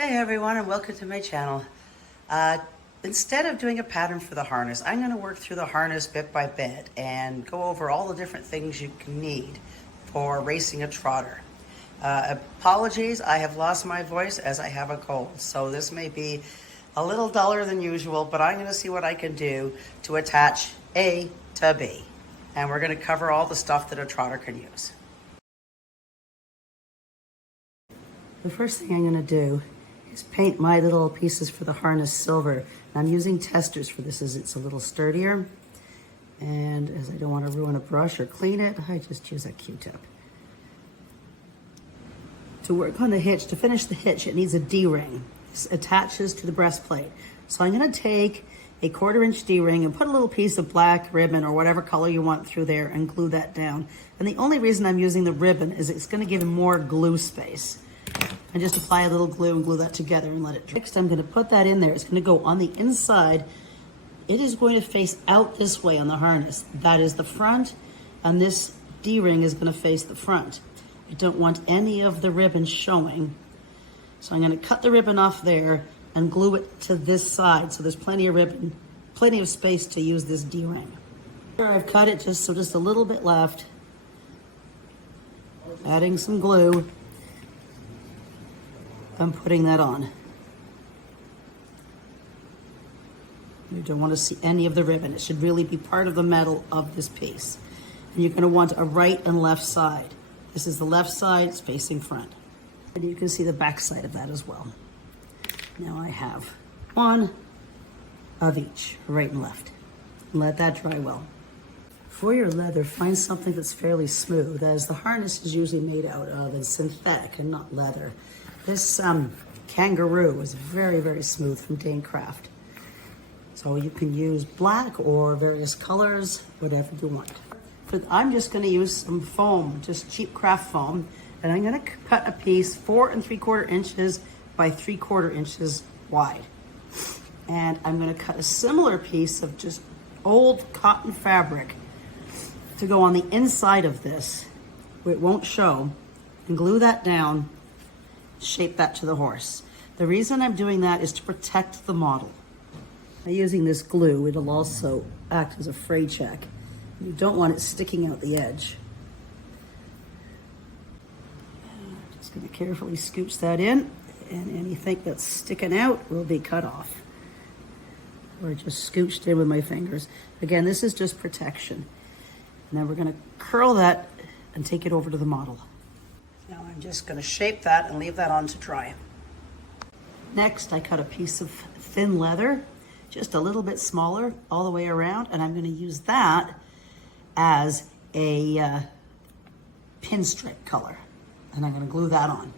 Hey everyone, and welcome to my channel. Instead of doing a pattern for the harness, I'm going to work through the harness bit by bit and go over all the different things you can need for racing a trotter. Apologies, I have lost my voice as I have a cold, so this may be a little duller than usual, but I'm going to see what I can do to attach A to B. And we're going to cover all the stuff that a trotter can use. The first thing I'm going to do is paint my little pieces for the harness silver. And I'm using testers for this as it's a little sturdier. And as I don't want to ruin a brush or clean it, I just use a Q-tip. To work on the hitch, to finish the hitch, it needs a D-ring. This attaches to the breastplate. So I'm going to take a 1/4 inch D-ring and put a little piece of black ribbon or whatever color you want through there and glue that down. And the only reason I'm using the ribbon is it's going to give more glue space. And just apply a little glue and glue that together and let it dry. Next, I'm going to put that in there. It's going to go on the inside. It is going to face out this way on the harness. That is the front, and this D-ring is going to face the front. I don't want any of the ribbon showing. So I'm going to cut the ribbon off there and glue it to this side. So there's plenty of ribbon, plenty of space to use this D-ring. Here I've cut it just a little bit left. Adding some glue. I'm putting that on. You don't want to see any of the ribbon. It should really be part of the metal of this piece. And you're going to want a right and left side. This is the left side, it's facing front. And you can see the back side of that as well. Now I have one of each, right and left. Let that dry well. For your leather, find something that's fairly smooth, as the harness is usually made out of and synthetic and not leather. This kangaroo is very, very smooth from Dane Craft. So you can use black or various colors, whatever you want. But I'm just going to use some foam, just cheap craft foam. And I'm going to cut a piece 4 3/4 inches by 3/4 inches wide. And I'm going to cut a similar piece of just old cotton fabric to go on the inside of this, where it won't show, and glue that down. Shape that to the horse. The reason I'm doing that is to protect the model. By using this glue, it'll also act as a fray check. You don't want it sticking out the edge. Just going to carefully scooch that in, and anything that's sticking out will be cut off. Or just scooched in with my fingers. Again, this is just protection. And then we're going to curl that and take it over to the model. Now I'm just going to shape that and leave that on to dry. Next, I cut a piece of thin leather, just a little bit smaller all the way around, and I'm going to use that as a pinstripe color. And I'm going to glue that on.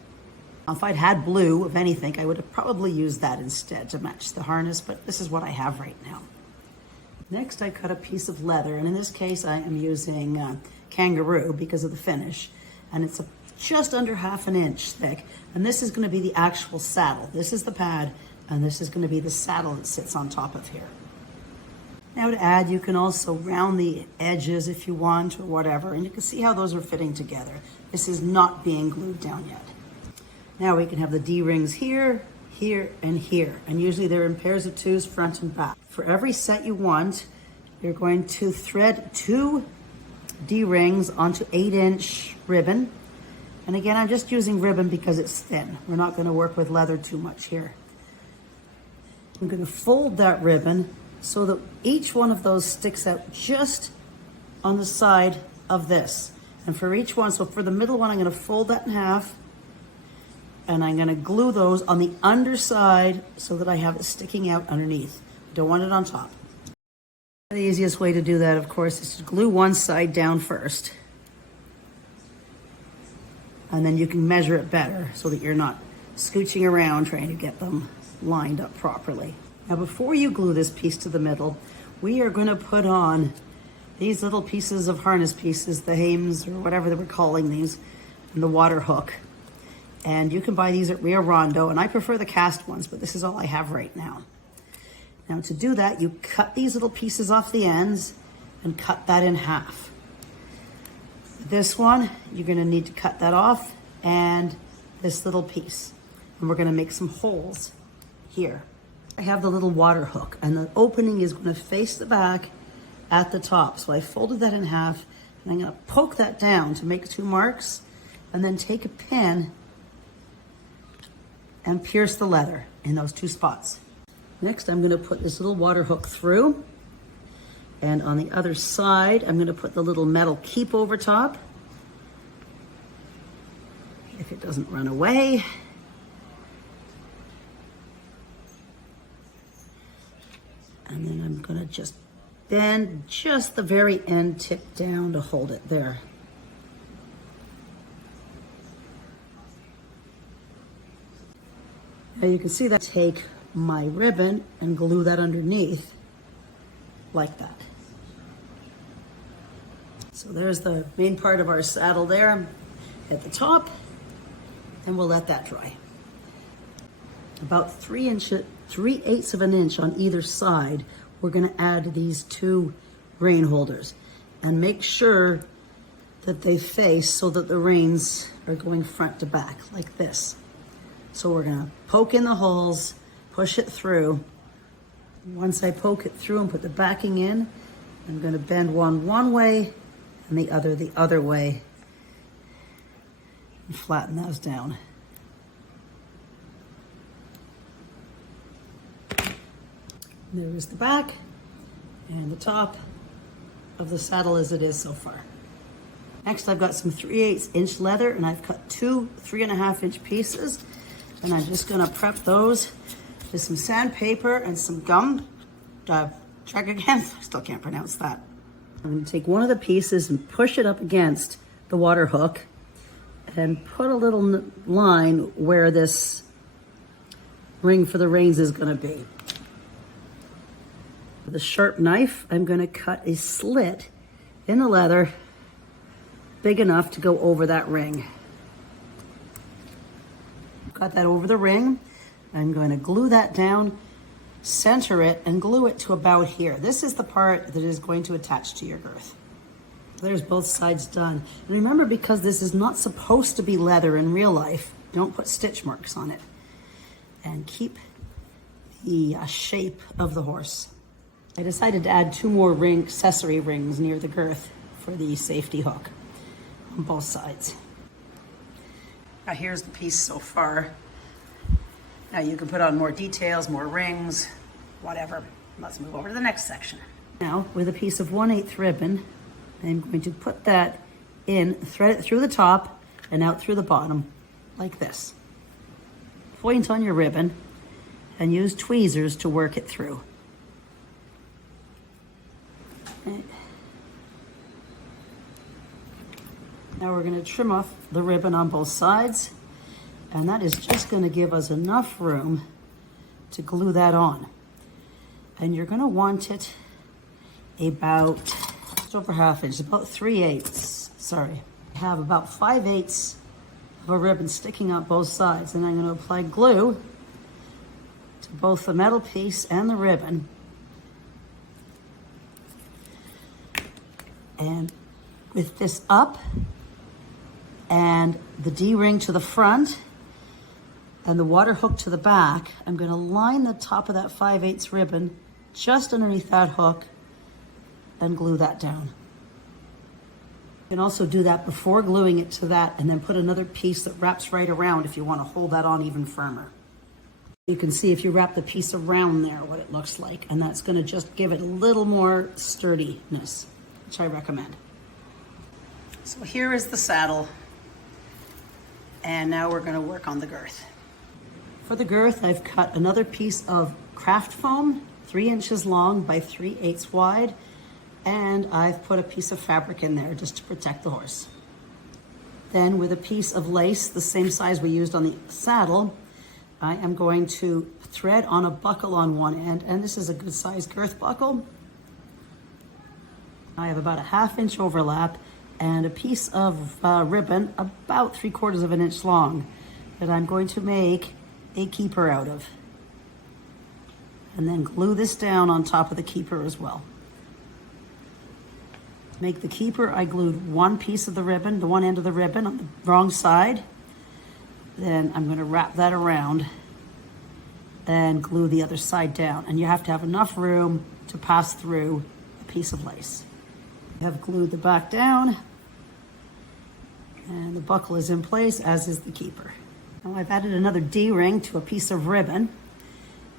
Now, if I'd had blue of anything, I would have probably used that instead to match the harness, but this is what I have right now. Next, I cut a piece of leather, and in this case, I am using kangaroo because of the finish, and it's just under 1/2 inch thick, and this is going to be the actual saddle. This is the pad, and this is going to be the saddle that sits on top of here. Now to add, you can also round the edges if you want or whatever, and you can see how those are fitting together. This is not being glued down yet. Now we can have the D-rings here, here, and here, and usually they're in pairs of 2s, front and back. For every set you want, you're going to thread 2 D-rings onto 8-inch ribbon. And again, I'm just using ribbon because it's thin. We're not going to work with leather too much here. I'm going to fold that ribbon so that each one of those sticks out just on the side of this. And for each one, so for the middle one, I'm going to fold that in half, and I'm going to glue those on the underside so that I have it sticking out underneath. I don't want it on top. The easiest way to do that, of course, is to glue one side down first. And then you can measure it better so that you're not scooching around trying to get them lined up properly. Now, before you glue this piece to the middle, we are going to put on these little pieces of harness pieces, the hames or whatever they were calling these, and the water hook. And you can buy these at Rio Rondo, and I prefer the cast ones, but this is all I have right now. Now to do that, you cut these little pieces off the ends and cut that in half. This one, you're going to need to cut that off, and this little piece. and we're gonna make some holes here. I have the little water hook, and the opening is gonna face the back at the top. So I folded that in half, and I'm gonna poke that down to make 2 marks, and then take a pin and pierce the leather in those 2 spots. Next, I'm gonna put this little water hook through, and on the other side, I'm gonna put the little metal keep over top. If it doesn't run away. And then I'm gonna just bend just the very end tip down to hold it there. Now you can see that. Take my ribbon and glue that underneath like that. So there's the main part of our saddle there at the top, and we'll let that dry. About 3/8 of an inch on either side, we're gonna add these 2 rein holders, and make sure that they face so that the reins are going front to back like this. So we're gonna poke in the holes, push it through. Once I poke it through and put the backing in, I'm gonna bend one way and the other way, and flatten those down. There is the back and the top of the saddle as it is so far. Next, I've got some 3/8 inch leather, and I've cut 2 3.5 inch pieces, and I'm just gonna prep those with some sandpaper and some gum. Check again, I still can't pronounce that. I'm gonna take one of the pieces and push it up against the water hook and put a little line where this ring for the reins is gonna be. With a sharp knife, I'm gonna cut a slit in the leather big enough to go over that ring. Got that over the ring. I'm going to glue that down, center it, and glue it to about here. This is the part that is going to attach to your girth. There's both sides done. And remember, because this is not supposed to be leather in real life, don't put stitch marks on it. And keep the shape of the horse. I decided to add 2 more accessory rings near the girth for the safety hook on both sides. Now here's the piece so far. Now you can put on more details, more rings, whatever. Let's move over to the next section. Now with a piece of 1/8 ribbon, I'm going to put that in, thread it through the top and out through the bottom like this. Point on your ribbon and use tweezers to work it through. Okay. Now we're going to trim off the ribbon on both sides, and that is just going to give us enough room to glue that on. And you're going to want it about just over 1/2 inch, about 3/8. Sorry, I have about 5/8 of a ribbon sticking out both sides, and I'm going to apply glue to both the metal piece and the ribbon. And with this up and the D-ring to the front and the water hook to the back, I'm going to line the top of that 5/8 ribbon just underneath that hook and glue that down. You can also do that before gluing it to that, and then put another piece that wraps right around if you want to hold that on even firmer. You can see if you wrap the piece around there what it looks like, and that's going to just give it a little more sturdiness, which I recommend. So here is the saddle, and now we're going to work on the girth. For the girth, I've cut another piece of craft foam, 3 inches long by 3/8 wide, and I've put a piece of fabric in there just to protect the horse. Then with a piece of lace, the same size we used on the saddle, I am going to thread on a buckle on one end, and this is a good size girth buckle. I have about a 1/2 inch overlap and a piece of ribbon about 3/4 of an inch long that I'm going to make a keeper out of. And then glue this down on top of the keeper as well. Make the keeper, I glued one piece of the ribbon, the one end of the ribbon on the wrong side, Then I'm going to wrap that around and glue the other side down. And you have to have enough room to pass through a piece of lace. I have glued the back down, and the buckle is in place, as is the keeper. Now I've added another D-ring to a piece of ribbon.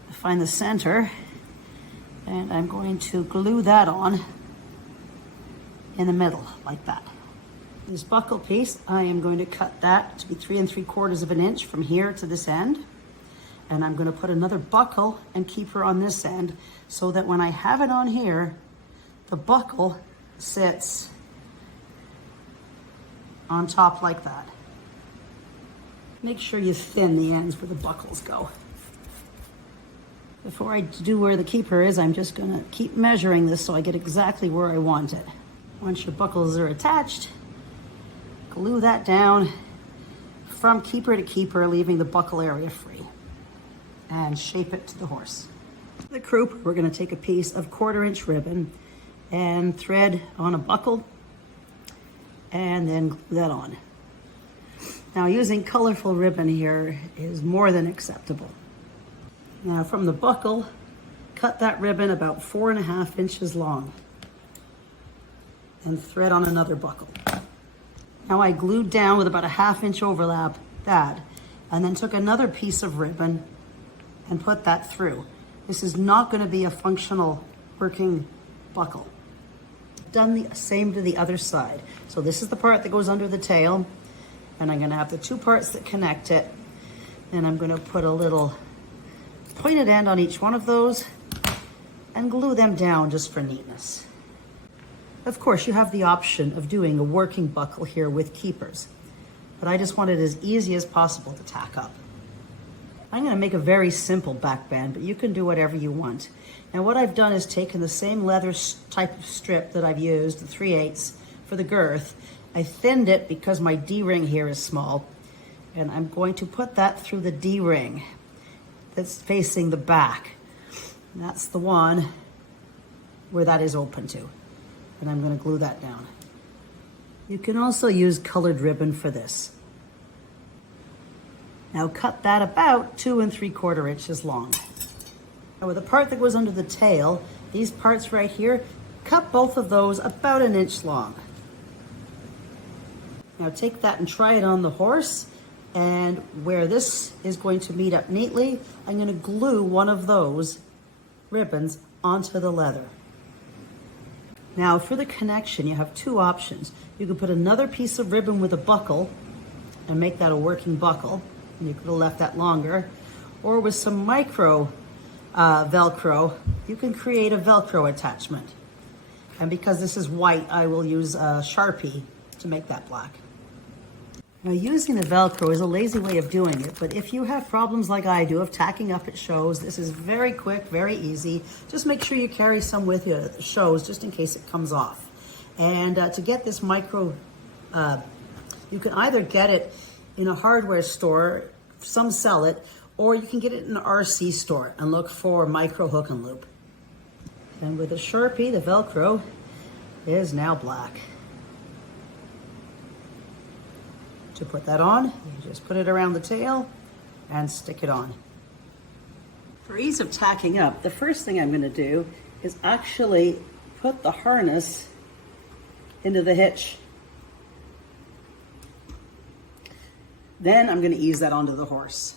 I find the center, and I'm going to glue that on in the middle, like that. This buckle piece, I am going to cut that to be 3 3/4 of an inch from here to this end. And I'm going to put another buckle and keeper on this end so that when I have it on here, the buckle sits on top like that. Make sure you thin the ends where the buckles go. Before I do where the keeper is, I'm just going to keep measuring this so I get exactly where I want it. Once your buckles are attached, glue that down from keeper to keeper, leaving the buckle area free, and shape it to the horse. For the croup, we're going to take a piece of 1/4 inch ribbon and thread on a buckle and then glue that on. Now, using colorful ribbon here is more than acceptable. Now, from the buckle, cut that ribbon about 4.5 inches long and thread on another buckle. Now I glued down with about a 1/2 inch overlap that, and then took another piece of ribbon and put that through. This is not going to be a functional working buckle. Done the same to the other side. So this is the part that goes under the tail, and I'm going to have the 2 parts that connect it, and I'm going to put a little pointed end on each one of those and glue them down just for neatness. Of course, you have the option of doing a working buckle here with keepers, but I just want it as easy as possible to tack up. I'm going to make a very simple backbend, but you can do whatever you want. Now what I've done is taken the same leather type of strip that I've used, the 3/8 for the girth. I thinned it because my D-ring here is small, and I'm going to put that through the D-ring that's facing the back. And that's the one where that is open to. And I'm going to glue that down. You can also use colored ribbon for this. Now cut that about 2 3/4 inches long. Now with the part that goes under the tail, these parts right here, cut both of those about 1 inch long. Now take that and try it on the horse, and where this is going to meet up neatly, I'm going to glue one of those ribbons onto the leather. Now for the connection, you have 2 options. You can put another piece of ribbon with a buckle and make that a working buckle, and you could have left that longer, or with some micro Velcro, you can create a Velcro attachment. And because this is white, I will use a Sharpie to make that black. Now using the Velcro is a lazy way of doing it, but if you have problems like I do of tacking up at shows, this is very quick, very easy. Just make sure you carry some with you at the shows just in case it comes off. And to get this micro, you can either get it in a hardware store, some sell it, or you can get it in an RC store and look for micro hook and loop. And with a Sharpie, the Velcro is now black. To put that on, you just put it around the tail and stick it on. For ease of tacking up, the first thing I'm going to do is actually put the harness into the hitch. Then I'm going to ease that onto the horse.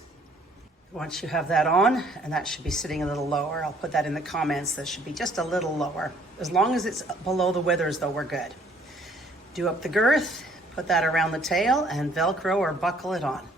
Once you have that on, and that should be sitting a little lower, I'll put that in the comments, that should be just a little lower. As long as it's below the withers though, we're good. Do up the girth, put that around the tail and Velcro or buckle it on.